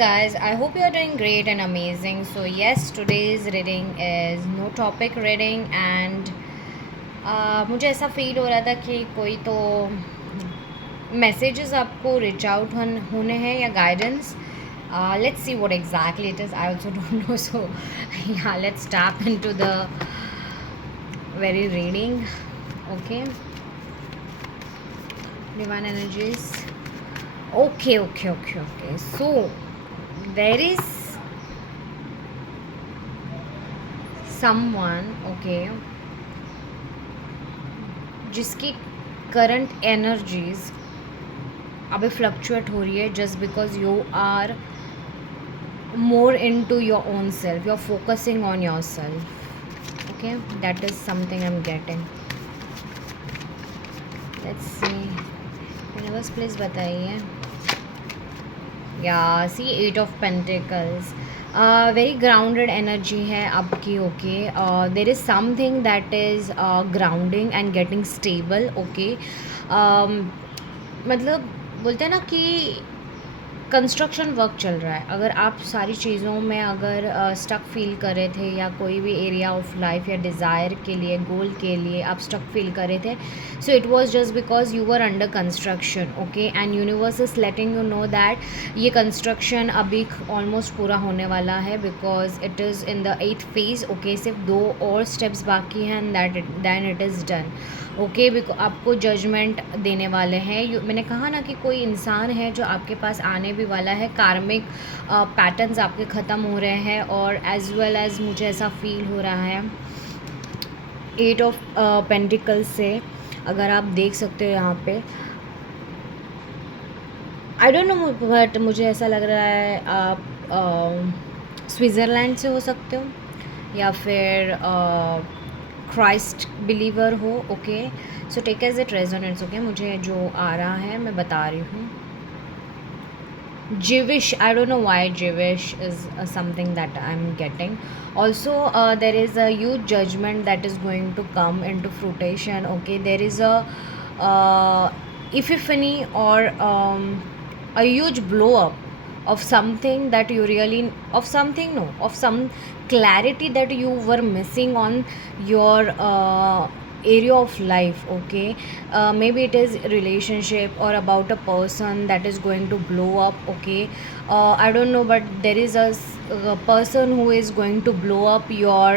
guys, I hope you are doing great and amazing. So yes, today's reading is no topic reading and मुझे ऐसा feel हो रहा था कि कोई तो मैसेजेस आपको रीच आउट होने हैं या guidance. Let's see what exactly it is. I also don't know. So yeah, let's tap into the very reading. Okay, divine energies. Okay. So there is someone, okay, जिसकी current energies अभी fluctuate हो रही है just because you are more into your own self, you're focusing on yourself. Okay, that is something I'm getting. Let's see, universe please बताइए. या see eight of pentacles, very grounded energy है आपकी. Okay, there is something that is grounding and getting stable. Okay, मतलब बोलते हैं ना कि construction work चल रहा है. अगर आप सारी चीज़ों में अगर स्टक फील कर रहे थे या कोई भी एरिया ऑफ लाइफ या डिज़ायर के लिए, गोल के लिए आप स्टक फील कर रहे थे, so it was just because you were under construction. Okay, and universe is letting you know that ये कंस्ट्रक्शन अभी ऑलमोस्ट पूरा होने वाला है because it is in the 8th phase. Okay, सिर्फ 2 और स्टेप्स बाकी हैं and then it is done. Okay, because आपको जजमेंट देने वाले हैं. मैंने कहा ना कि कोई इंसान है जो आपके पास आने भी वाला है. कार्मिक पैटर्न्स आपके ख़त्म हो रहे हैं और एज वेल एज मुझे ऐसा फील हो रहा है 8 ऑफ पेंटिकल्स से. अगर आप देख सकते हो यहाँ पे, आई डोंट नो बट मुझे ऐसा लग रहा है आप स्विट्ज़रलैंड से हो सकते हो या फिर क्राइस्ट बिलीवर हो. Okay, so take as it resonates. Okay, मुझे जो आ रहा है मैं बता रही हूँ. Jewish, I don't know why Jewish is something that I'm getting. Also, there is a huge judgment that is going to come into fruition. Okay, there is a epiphany or a huge blow up of something that you really, of something, no, of some clarity that you were missing on your area of life. Okay, maybe it is relationship or about a person that is going to blow up. Okay, I don't know but there is a person who is going to blow up your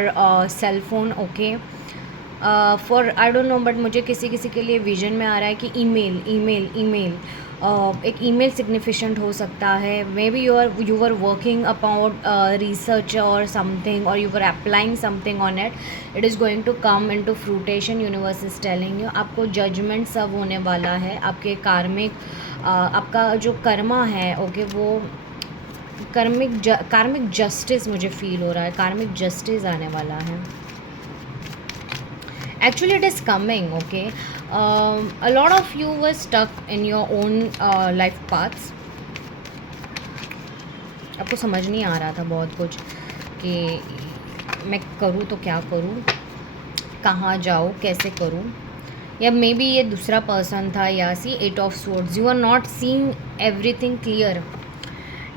cell phone. Okay, for I don't know but मुझे किसी किसी के लिए vision में आ रहा है कि email एक ईमेल सिग्निफिकेंट हो सकता है. Maybe you are working about research और समथिंग और you are applying something on it. It is going to come in to fruition. Universe is telling you आपको जजमेंट सब होने वाला है. आपके कार्मिक आपका जो कर्मा है, ओके, वो कार्मिक जस्टिस मुझे फील हो रहा है. कार्मिक जस्टिस आने वाला है. Actually, it is coming. Okay, a lot of you were stuck in your own life paths. आपको समझ नहीं आ रहा था बहुत कुछ कि मैं करूँ तो क्या करूँ, कहाँ जाऊँ, कैसे करूँ. या मे बी ये दूसरा पर्सन था. या see 8 of swords, you are not seeing everything clear.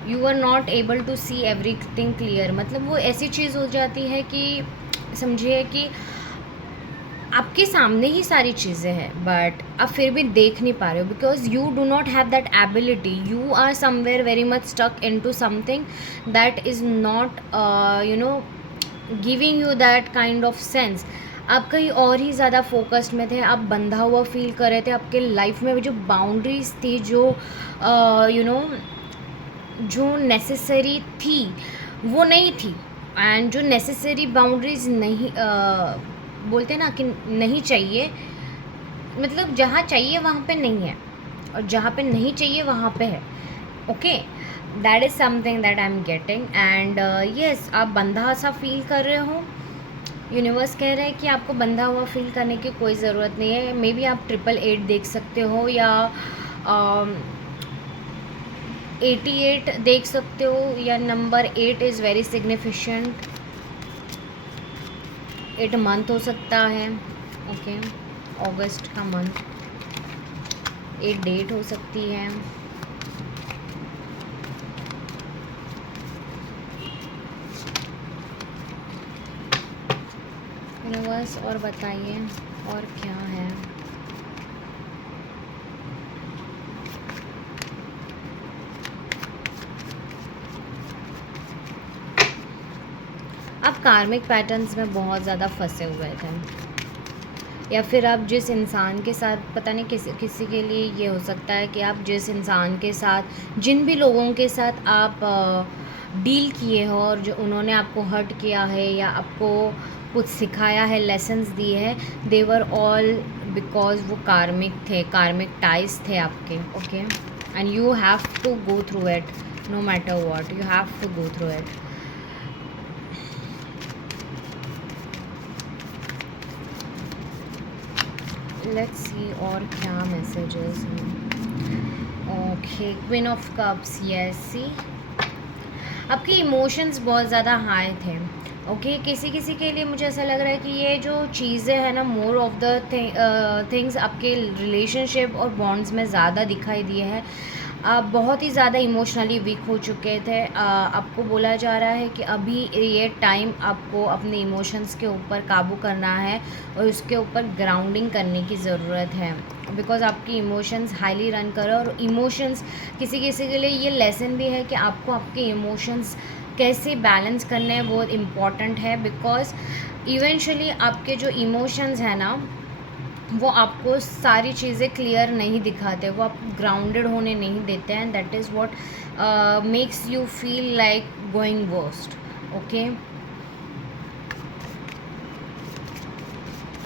You are not able to see everything clear. मतलब वो ऐसी चीज़ हो जाती है कि समझिए कि आपके सामने ही सारी चीज़ें हैं बट आप फिर भी देख नहीं पा रहे हो because you do not have that ability. You are somewhere very much stuck in to something that is not giving you that kind of sense. आप कहीं और ही ज़्यादा फोकस्ड में थे. आप बंधा हुआ फील कर रहे थे. आपके लाइफ में जो बाउंड्रीज थी, जो जो नेसेसरी थी वो नहीं थी. एंड जो नेसेसरी बाउंड्रीज नहीं बोलते ना कि नहीं चाहिए, मतलब जहाँ चाहिए वहाँ पे नहीं है और जहाँ पे नहीं चाहिए वहाँ पे है. Okay, that is something that I am getting. And yes, आप बंधा सा फील कर रहे हो. यूनिवर्स कह रहा है कि आपको बंधा हुआ फील करने की कोई ज़रूरत नहीं है. मे बी आप 888 देख सकते हो या 88 देख सकते हो या number 8 is very significant. 8 month हो सकता है. ओके, अगस्त का मंथ. 8 डेट हो सकती है. बस और बताइए और क्या है। आप कार्मिक पैटर्न्स में बहुत ज़्यादा फंसे हुए थे, या फिर आप जिस इंसान के साथ, पता नहीं किसी किसी के लिए ये हो सकता है कि आप जिस इंसान के साथ, जिन भी लोगों के साथ आप डील किए हो और जो उन्होंने आपको हर्ट किया है या आपको कुछ सिखाया है, लेसन्स दिए हैं, दे वर ऑल बिकॉज वो कार्मिक थे, कार्मिक टाइज थे आपके। Okay, and you have to go through it, no matter what, you have to go through it. Let's see और क्या मैसेजेस हैं। Okay, queen of cups, yes, see आपके इमोशंस बहुत ज़्यादा हाई थे। ओके, किसी किसी के लिए मुझे ऐसा लग रहा है कि ये जो चीज़ें हैं ना, मोर ऑफ द थिंग्स आपके रिलेशनशिप और बॉन्ड्स में ज़्यादा दिखाई दिए हैं। आप बहुत ही ज़्यादा इमोशनली वीक हो चुके थे। आपको बोला जा रहा है कि अभी ये टाइम आपको अपने इमोशंस के ऊपर काबू करना है और उसके ऊपर ग्राउंडिंग करने की ज़रूरत है, बिकॉज़ आपकी इमोशंस हाईली रन कर रहे, और इमोशंस किसी किसी के लिए ये लेसन भी है कि आपको आपके इमोशंस कैसे बैलेंस करने हैं, वो इम्पॉर्टेंट है। बिकॉज़ इवेंचुअली आपके जो इमोशंस हैं ना, वो आपको सारी चीज़ें क्लियर नहीं दिखाते, वो आपको ग्राउंडेड होने नहीं देते हैं। That is what makes you feel like going worst. Okay,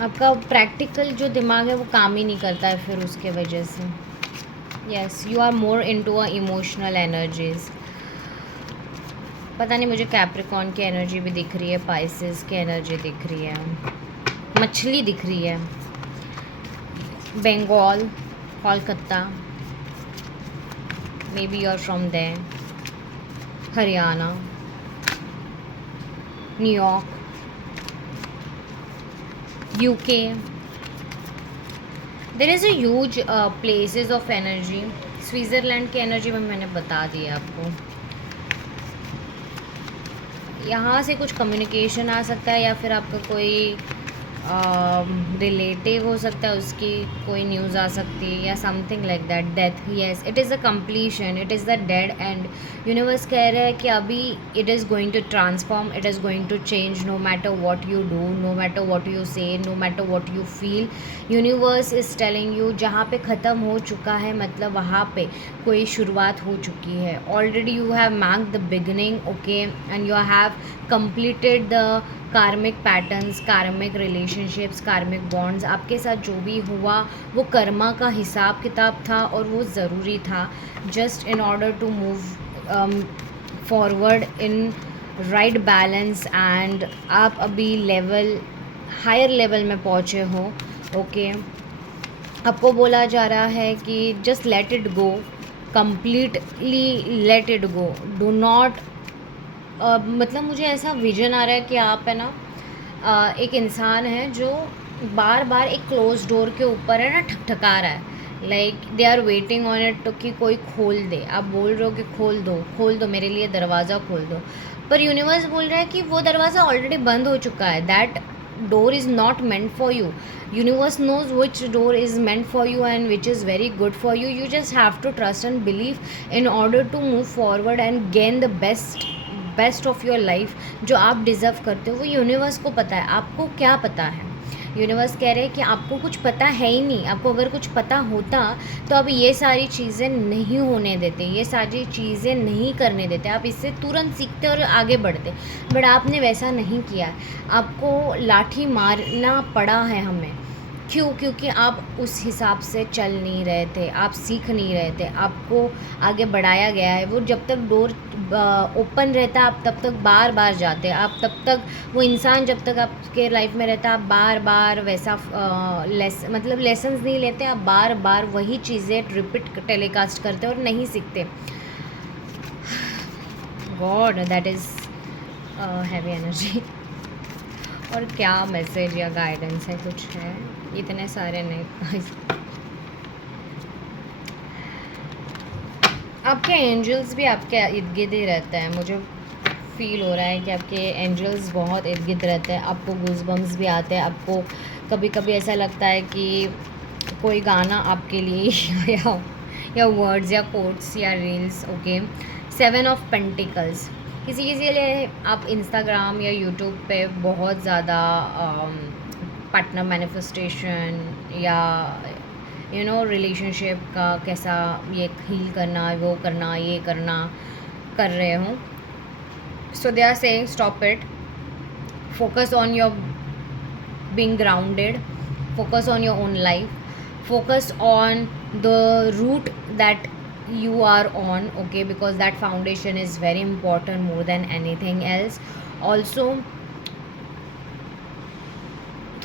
आपका प्रैक्टिकल जो दिमाग है वो काम ही नहीं करता है फिर उसके वजह से। Yes, you are more into a emotional energies. पता नहीं, मुझे कैप्रिकॉन की एनर्जी भी दिख रही है, पाइसेस की एनर्जी दिख रही है, मछली दिख रही है, Bengal, Kolkata, maybe you are from there, Haryana, New York, UK. There is a huge places of energy. Switzerland की एनर्जी में मैंने बता दी है आपको। यहाँ से कुछ कम्युनिकेशन आ सकता है, या फिर आपका कोई रिलेटिव हो सकता है, उसकी कोई न्यूज़ आ सकती है या something like that. Death, yes, it is a completion, it is the dead end. Universe कह रहा है कि अभी it is going to transform, it is going to change, no matter what you do, no matter what you say, no matter what you feel. Universe is telling you, जहाँ पे ख़त्म हो चुका है मतलब वहाँ पे कोई शुरुआत हो चुकी है। Already you have marked the beginning, okay, and you have completed the कार्मिक पैटर्न्स, कार्मिक रिलेशनशिप्स, कार्मिक बॉन्ड्स। आपके साथ जो भी हुआ वो कर्मा का हिसाब किताब था और वो ज़रूरी था, just in order to move forward in right balance. And आप अभी लेवल, हायर लेवल में पहुँचे हो। ओके, आपको बोला जा रहा है कि just let it go, completely let it go, do not मतलब मुझे ऐसा विजन आ रहा है कि आप है ना, एक इंसान है जो बार बार एक क्लोज डोर के ऊपर है ना ठकठका रहा है, like they are waiting on it तो कि कोई खोल दे। आप बोल रहे हो कि खोल दो मेरे लिए, दरवाज़ा खोल दो, पर यूनिवर्स बोल रहा है कि वो दरवाज़ा ऑलरेडी बंद हो चुका है। That door is not meant for you. Universe knows which door is meant for you and which is very good for you. You just have to trust and believe in order to move forward and gain the best of your life जो आप deserve करते हो। वो universe को पता है, आपको क्या पता है। यूनिवर्स कह रहे हैं कि आपको कुछ पता है ही नहीं। आपको अगर कुछ पता होता तो अब ये सारी चीज़ें नहीं होने देते, ये सारी चीज़ें नहीं करने देते, आप इससे तुरंत सीखते और आगे बढ़ते, बट आपने वैसा नहीं किया। आपको लाठी मारना पड़ा है हमें। क्यों? क्योंकि आप उस हिसाब से चल नहीं रहे थे, आप सीख नहीं रहे थे, आपको आगे बढ़ाया गया है। वो जब तक डोर ओपन रहता आप तब तक बार बार जाते, आप तब तक, वो इंसान जब तक आपके लाइफ में रहता आप बार बार वैसा मतलब लेसन्स नहीं लेते, आप बार बार वही चीज़ें रिपीट टेलीकास्ट करते और नहीं सीखते। God, that is heavy energy. और क्या मैसेज या गाइडेंस है, कुछ है? इतने सारे नहीं। आपके एंजल्स भी आपके इर्द गिर्द ही रहते हैं, मुझे फील हो रहा है कि आपके एंजल्स बहुत इर्द गिर्द रहते हैं, आपको गूज़बम्स भी आते हैं, आपको कभी कभी ऐसा लगता है कि कोई गाना आपके लिए या वर्ड्स या कोट्स या रील्स। ओके, 7 ऑफ पेंटिकल्स, किसी किसी के लिए आप इंस्टाग्राम या यूट्यूब पे बहुत ज़्यादा पार्टनर मैनिफेस्टेशन या रिलेशनशिप का कैसा ये हील करना, वो करना, ये करना कर रहे हो। So they are saying stop it, focus on your being grounded, focus on your own life, focus on the route that you are on, okay, because that foundation is very important more than anything else. Also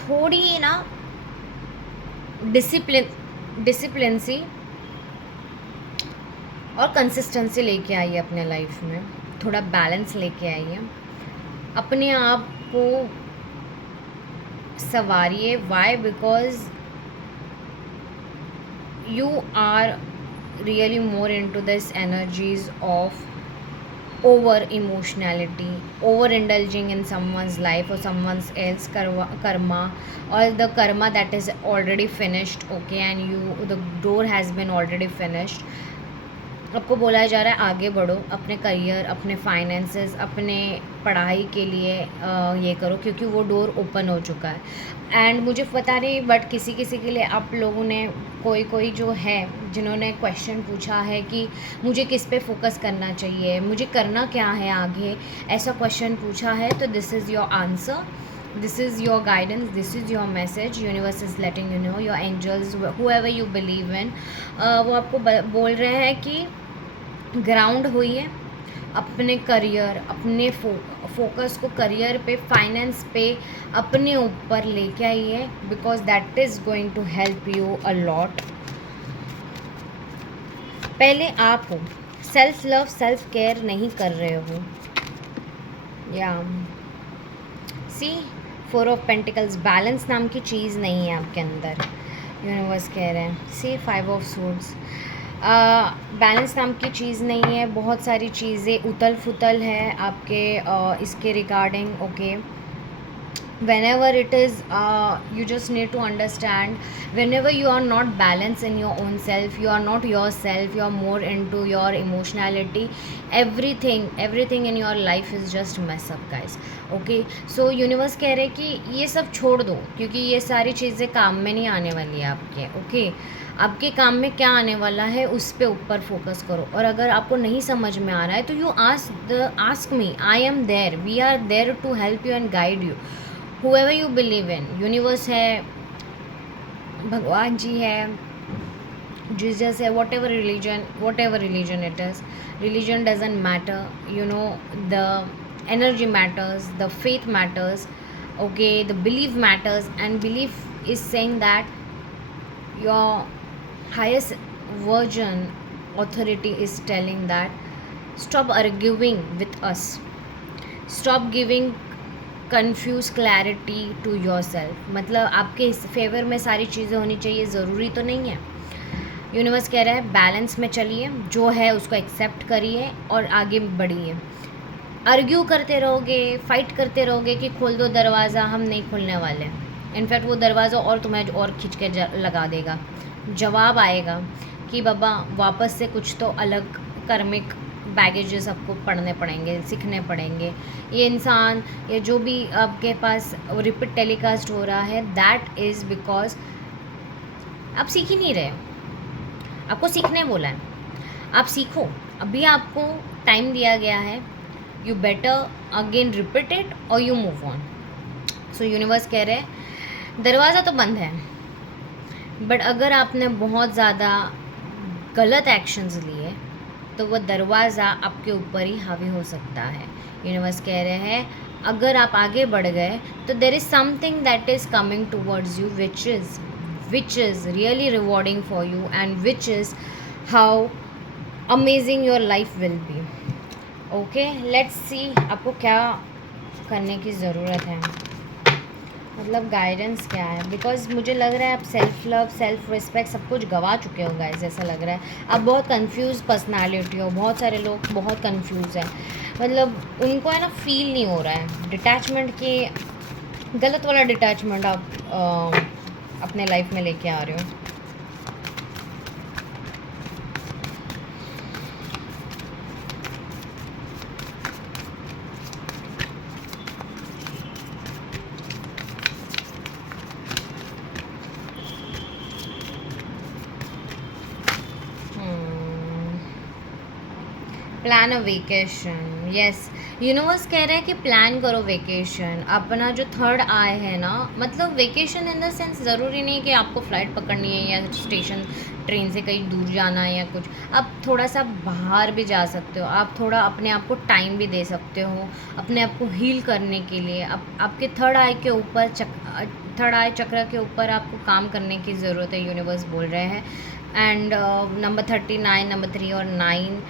थोड़ी ना discipline और consistency लेके आइए अपने life में, थोड़ा balance लेके आइए, अपने आप को सवारिए। Why? Because you are really more into this energies of over emotionality, over indulging in someone's life or someone's else karma, or the karma that is already finished, okay, and the door has been already finished. आपको बोला जा रहा है आगे बढ़ो, अपने career, अपने finances, अपने पढ़ाई के लिए ये करो, क्योंकि वो डोर ओपन हो चुका है। एंड मुझे पता नहीं, बट किसी किसी के लिए आप लोगों ने कोई जो है जिन्होंने क्वेश्चन पूछा है कि मुझे किस पे फोकस करना चाहिए, मुझे करना क्या है आगे, ऐसा क्वेश्चन पूछा है, तो this is your answer, this is your guidance, this is your message. Universe is letting you know, your angels, whoever you believe in, वो आपको बोल रहे हैं कि ग्राउंड होइए, अपने करियर, अपने फोकस को करियर पे, फाइनेंस पे, अपने ऊपर लेके आइए, because that is going to help you a lot. पहले आप हो, सेल्फ लव, सेल्फ केयर नहीं कर रहे हो, या सी 4 ऑफ पेंटिकल्स, बैलेंस नाम की चीज़ नहीं है आपके अंदर, यूनिवर्स कह रहे हैं। सी 5 ऑफ सूट्स, बैलेंस नाम की चीज़ नहीं है, बहुत सारी चीज़ें उतल फुतल है आपके इसके regarding, okay. whenever it is you just need to understand, whenever you are not balanced in your own self, you are not yourself, you are more into your emotionality, everything in your life is just mess up, guys, okay। so universe कह रहे कि ये सब छोड़ दो, क्योंकि ये सारी चीज़ें काम में नहीं आने वाली है आपके, ओके। आपके काम में क्या आने वाला है उस पे ऊपर फोकस करो, और अगर आपको नहीं समझ में आ रहा है तो you ask me, I am there, we are there to help you and guide you, whoever you believe in, universe है, भगवान जी है, जीसस है, whatever religion it is, religion doesn't matter, you know, the energy matters, the faith matters, okay, the belief matters, and belief is saying that your highest version authority is telling that stop arguing with us, stop giving confuse clarity to yourself, मतलब आपके favour में सारी चीज़ें होनी चाहिए, ज़रूरी तो नहीं है। यूनिवर्स कह रहा है बैलेंस में चलिए, जो है उसको एक्सेप्ट करिए और आगे बढ़िए। आर्ग्यू करते रहोगे, फाइट करते रहोगे कि खोल दो दरवाज़ा, हम नहीं खोलने वाले। इनफैक्ट वो दरवाज़ा और तुम्हें और खींच के लगा देगा। जवाब आएगा कि बाबा वापस से कुछ तो अलग कर्मिक बैगेजेस आपको पढ़ने पड़ेंगे, सीखने पड़ेंगे। ये इंसान, ये जो भी आपके पास रिपीट टेलीकास्ट हो रहा है, दैट इज़ बिकॉज आप सीख ही नहीं रहे हो, आपको सीखने बोला है, आप सीखो, अभी आपको टाइम दिया गया है, you better again repeat it और you move on. So universe कह रहे हैं दरवाज़ा तो बंद है, बट अगर आपने बहुत ज़्यादा गलत एक्शंस लिए तो वो दरवाज़ा आपके ऊपर ही हावी हो सकता है। यूनिवर्स कह रहे हैं अगर आप आगे बढ़ गए तो देर is something that is coming towards you which is really rewarding for you, and which is how amazing your life will be, okay. Let's see आपको क्या करने की ज़रूरत है। मतलब गाइडेंस क्या है, बिकॉज मुझे लग रहा है आप सेल्फ लव, सेल्फ रिस्पेक्ट सब कुछ गवा चुके हो गाइस, ऐसा लग रहा है आप बहुत कंफ्यूज पर्सनालिटी हो। बहुत सारे लोग बहुत कंफ्यूज हैं, मतलब उनको है ना फील नहीं हो रहा है डिटैचमेंट के, गलत वाला डिटैचमेंट आप अपने लाइफ में लेके आ रहे हो। Plan a vacation, yes. Universe कह रहा है कि प्लान करो वेकेशन। अपना जो थर्ड आई है ना, मतलब वेकेशन इन द सेंस ज़रूरी नहीं कि आपको फ़्लाइट पकड़नी है या स्टेशन ट्रेन से कहीं दूर जाना है या कुछ। आप थोड़ा सा बाहर भी जा सकते हो, आप थोड़ा अपने आप को टाइम भी दे सकते हो अपने आप को हील करने के लिए। आपके थर्ड आई के ऊपर थर्ड आई चक्र के ऊपर आपको काम करने की ज़रूरत है, यूनिवर्स बोल रहे हैं। एंड नंबर 39, नंबर 3 और 9,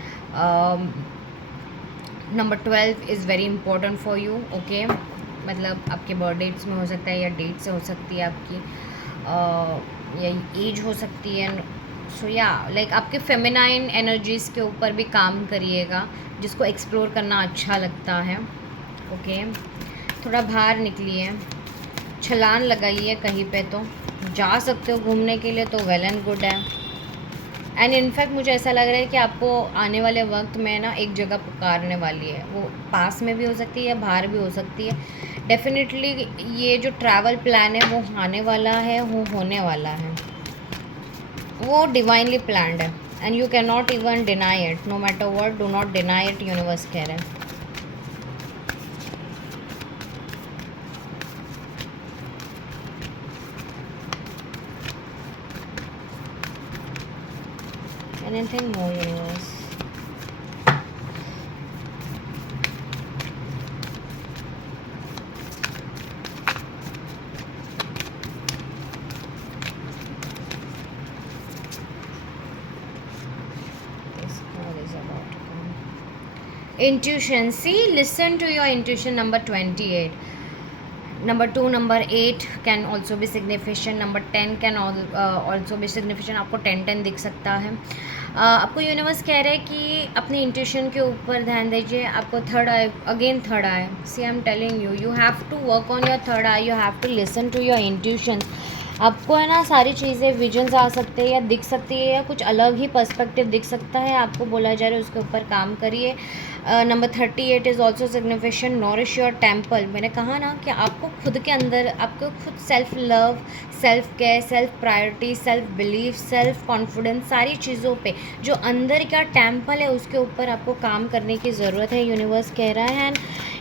number 12 is very important for you, okay. मतलब आपके बर्थडेट्स में हो सकता है या डेट से हो सकती है आपकी, या एज हो सकती है। सो या लाइक आपके फेमिनाइन एनर्जीज़ के ऊपर भी काम करिएगा, जिसको एक्सप्लोर करना अच्छा लगता है, ओके। थोड़ा बाहर निकलिए, छलांग लगाइए कहीं पे, तो जा सकते हो घूमने के लिए तो वेल एंड गुड है। एंड इनफैक्ट मुझे ऐसा लग रहा है कि आपको आने वाले वक्त में ना एक जगह पुकारने वाली है, वो पास में भी हो सकती है या बाहर भी हो सकती है। डेफिनेटली ये जो ट्रैवल प्लान है वो आने वाला है, वो होने वाला है, वो डिवाइनली प्लान्ड है। And you can not even deny it, no matter what, do not deny it, universe कह रहे हैं। Anything more universe? Intuition, see, listen to your intuition. Number 28, number 2, number 8 can also be significant, number 10 can also be significant। आपको 10 दिख सकता है। आपको universe कह रहे हैं कि अपनी इंट्यूशन के ऊपर ध्यान दीजिए। आपको third eye, again third eye, see I am telling you, you have to work on your third eye, you have to listen to your intuition. आपको है ना सारी चीज़ें विजन्स आ सकते हैं या दिख सकती है, या कुछ अलग ही पर्सपेक्टिव दिख सकता है, आपको बोला जा रहा है उसके ऊपर काम करिए। Number 38 is also significant, nourish your temple. मैंने कहा ना कि आपको खुद के अंदर, आपको खुद self love, self care, self priority, self belief, self confidence, सारी चीज़ों पे जो अंदर का टेम्पल है उसके ऊपर आपको काम करने की ज़रूरत है, यूनिवर्स कह रहा है। एंड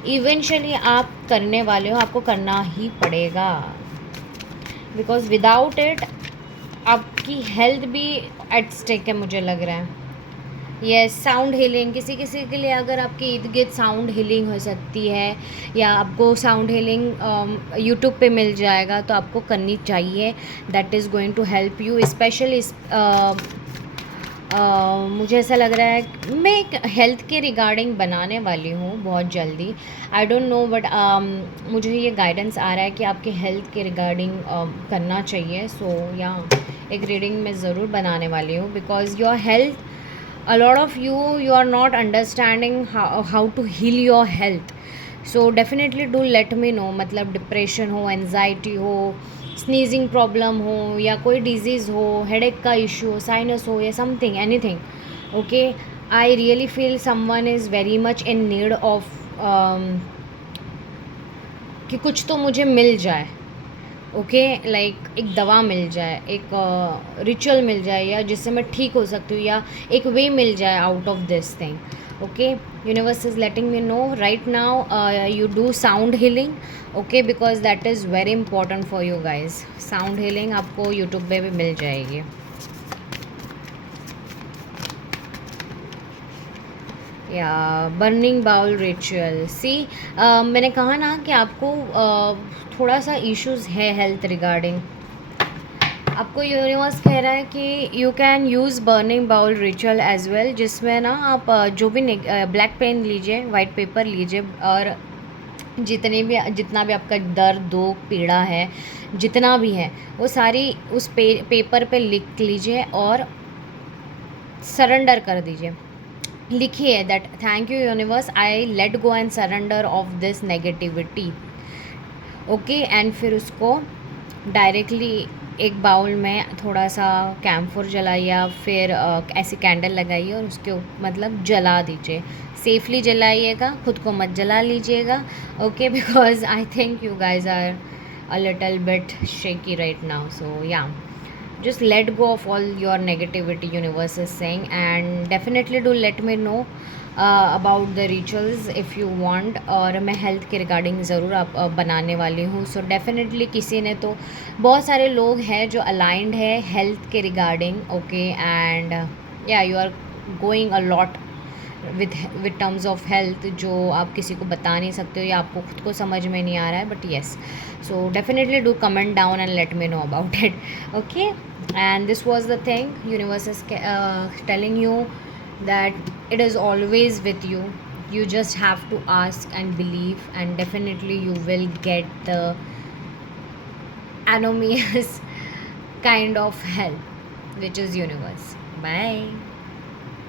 इवेंचुअली आप करने वाले हो, आपको करना ही पड़ेगा, बिकॉज विदाउट इट आपकी हेल्थ भी एट स्टेक है, मुझे लग रहा है। यस, साउंड हीलिंग, किसी किसी के लिए अगर आपके इर्द गिर्द साउंड हीलिंग हो सकती है, या आपको साउंड हीलिंग यूट्यूब पे मिल जाएगा तो आपको करनी चाहिए। That is going to help you, especially मुझे ऐसा लग रहा है मैं एक हेल्थ के रिगार्डिंग बनाने वाली हूँ बहुत जल्दी। आई डोंट नो बट मुझे ये गाइडेंस आ रहा है कि आपके हेल्थ के रिगार्डिंग करना चाहिए। सो या एक रीडिंग मैं ज़रूर बनाने वाली हूँ, because your health, a lot of you are not understanding how to heal your health. So definitely do let me know, मतलब डिप्रेशन हो, एनजाइटी हो, स्नीजिंग प्रॉब्लम हो, या कोई डिजीज़ हो, हेडेक का इशू हो, साइनस हो, या something, anything, okay. I really feel someone is very much in need of कि कुछ तो मुझे मिल जाए, ओके, लाइक एक दवा मिल जाए, एक रिचुअल मिल जाए, या जिससे मैं ठीक हो सकती हूँ, या एक वे मिल जाए out of this thing, okay. Universe is letting me know right now you do sound healing, okay, because that is very important for you guys. Sound healing आपको यूट्यूब पे भी मिल जाएगी। या बर्निंग बाउल रिचुअल, सी, मैंने कहा ना कि आपको थोड़ा सा इश्यूज है हेल्थ रिगार्डिंग। आपको यूनिवर्स कह रहा है कि you can use burning bowl ritual as well, जिसमें ना आप जो भी ब्लैक पेन लीजिए, वाइट पेपर लीजिए, और जितना भी आपका दर्द, दुख, पीड़ा है, जितना भी है, वो सारी उस पेपर पे लिख लीजिए और सरेंडर कर दीजिए। लिखिए that thank you universe, I let go and surrender of this negativity. Okay, and फिर उसको डायरेक्टली एक बाउल में थोड़ा सा कैम्फर जलाइए या फिर ऐसी कैंडल लगाइए और उसके मतलब जला दीजिए। सेफली जलाइएगा, खुद को मत जला लीजिएगा। Okay, because I think you guys are a little bit shaky right now, so yeah just let go of all your negativity, universe is saying, and definitely do let me know about the rituals if you want। और मैं health के regarding ज़रूर बनाने वाली हूँ। So definitely किसी ने तो बहुत सारे लोग हैं जो अलाइंड है हेल्थ के रिगार्डिंग। ओके, एंड या you are going a lot with terms of health, जो आप किसी को बता नहीं सकते हो या आपको खुद को समझ में नहीं आ रहा है, but yes, so definitely do comment down and let me know about it. Okay, and this was the thing, universe is telling you that it is always with you. You just have to ask and believe, and definitely you will get the anonymous kind of help, which is universe. Bye.